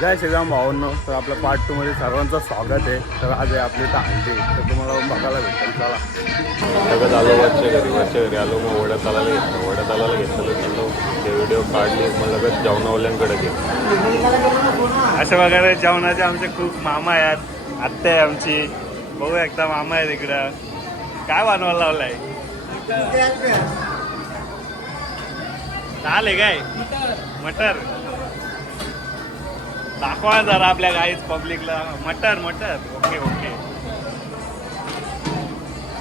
जय श्रीराम भावांनो. तर आपल्या पार्ट 2 मध्ये सर्वांचं स्वागत आहे. तर आज आहे आपली इथं हंडी, तर तुम्हाला बघायला भेटेल. चला सगळं आलो वरच्या घरी आलो. मग वड्यात आलायला घेतलं चाललो. ते व्हिडिओ काढले. मग लगेच जेवणावाल्यांकडे गेलो. अशा प्रकारे जेवणाचे आमचे खूप मामा आहेत. आत्या आहे आमची. बघू एकदा मामा आहे तिकडं. काय बनवायला लावलाय? दाल आहे काय? मटर दाखवा जरा आपल्या गाईच पब्लिकला. मटर ओके.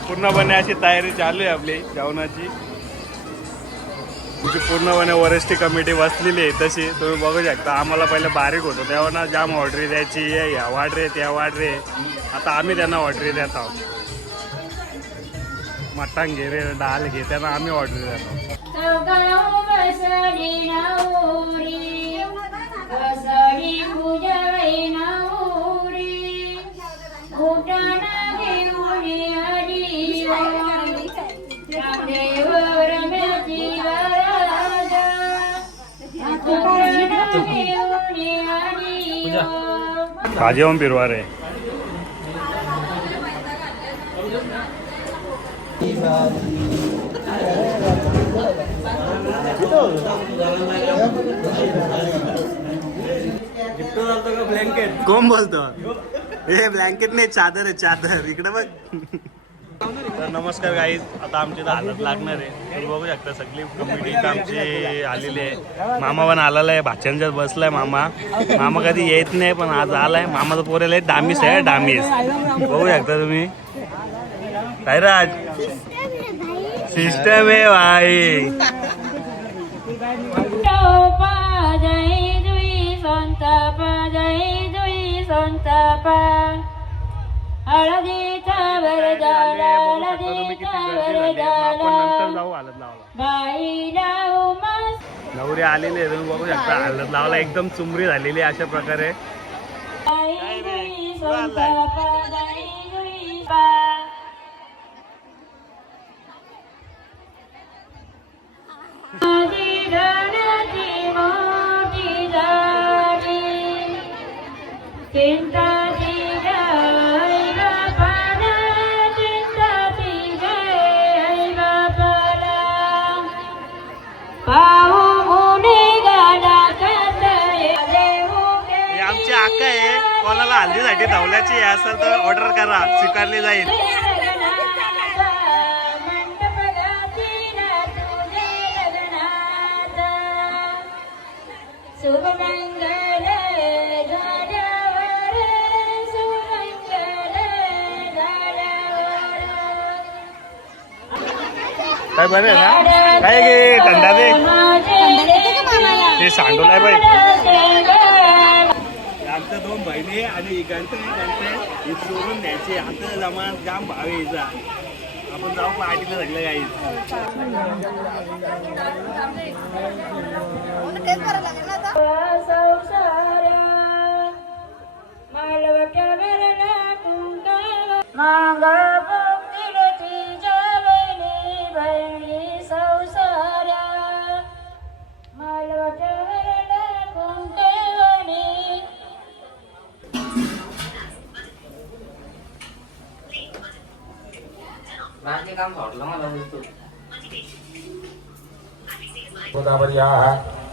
पूर्णपणे अशी तयारी चालू आहे आपली जेवणाची. तुमची पूर्णपणे वरिष्ठ कमिटी बसलेली आहे. तशी तुम्ही बघू शकता. आम्हाला पहिले बारीक होतो तेव्हा ना जाम ऑर्डरी द्यायची. या वाढ रे त्या वाढ रे. आता आम्ही त्यांना ऑर्डरी देत आहोत. मटण घे रे, डाल घे, त्यांना आम्ही ऑर्डरी देत आहोत. काजे ओम पिरवार आहे. ब्लँकेट कोण बोलतो? हे ब्लँकेट नाही, चादर आहे, चादर. इकडे बघ. तर नमस्कार गाईज. आता आमची तर हालत लागणार आहे. तुम्ही बघू शकता सगळी कमिटी आमची आलेली आहे. मामा पण आलेला आहे. भाच्यांच्यात बसलाय मामा. कधी येत नाही पण आज आलाय. मामाचं पोरेला आहे डामीस आहे. बघू शकता तुम्ही. काय राज सिस्टम आहे भाई. नवरी आलेली आहे. तुम्ही बघू शकता हलत लावला एकदम चुमरी झालेली अशा प्रकारे. आमची आका आहे. कोणाला हल्दीसाठी धावल्याची असेल तर ऑर्डर करा, स्वीकारली जाईल. काय बरं आहे ना? काय गे थंडा दे. ते सांडून आहे बाई. आमच्या 2 बहिणी आणि गणते ही सोडून द्यायची. आमच्या जमान्यात जाम भाव यायचा. आपण जाऊ पार्टीला सगळं काही.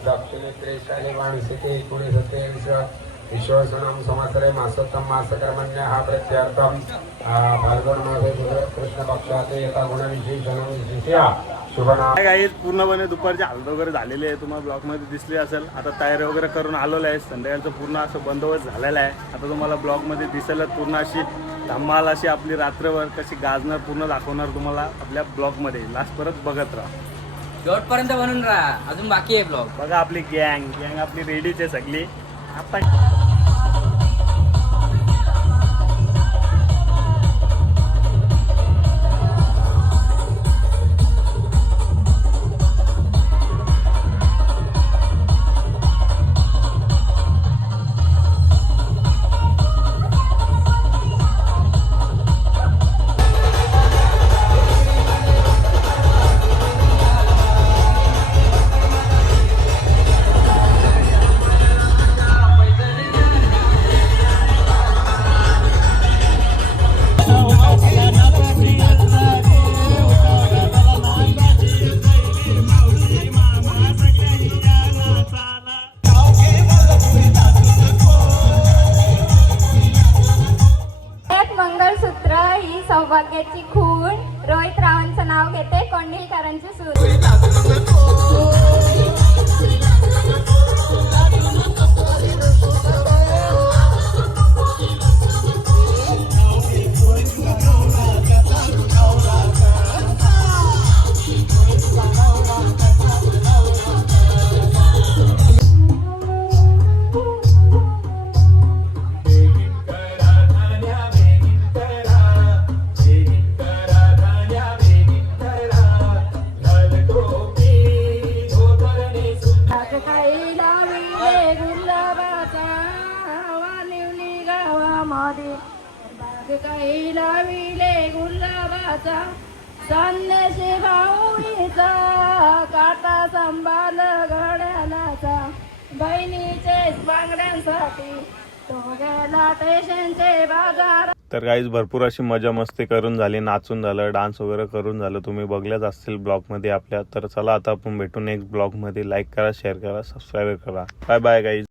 दक्षिणे श्रेष्ठाने वाणिसिते पुणे सत्य विश्वासनम संवत्सरे मासोत्तम मासकर्मण्य हा प्रत्यर्थम फाल्गुन मासे कृष्ण पक्षाते यथा गुणविशेषणं विशेषया शुभना. काही पूर्णपणे दुपारची हालत वगैरे झालेली आहे. तुम्हाला ब्लॉगमध्ये दिसली असेल. आता तयारी वगैरे करून आलेलं आहे. संध्याकाळचं पूर्ण असं बंदोबस्त झालेला आहे. आता तुम्हाला ब्लॉगमध्ये दिसेल पूर्ण अशी धमाल अशी आपली रात्रभर कशी गाजणार पूर्ण दाखवणार तुम्हाला आपल्या ब्लॉगमध्ये. लास्ट परत बघत राहा. शेवटपर्यंत बनून राहा. अजून बाकी आहे ब्लॉग. बघा आपली गँग आपली रेडीच आहे सगळी. आता वाघ्याची खूण रोहित रावांचं नाव घेते कोंढीकरांची सूर. काही लाविले गुलाबाचा संन्याशी भाऊचा काटा संभाल घड्यालाचा बहिणीचे बांगड्यांसाठी तो गेला स्टेशनचे बाजार. तर काहीच भरपूर अशी मजा मस्ती करून झाली, नाचून झालं, डान्स वगैरे करून झालं. तुम्ही बघल्याच असतील ब्लॉगमध्ये आपल्या. तर चला आता आपण भेटू नेक्स्ट ब्लॉगमध्ये. लाईक करा, शेअर करा, सबस्क्राईब करा. Bye bye guys.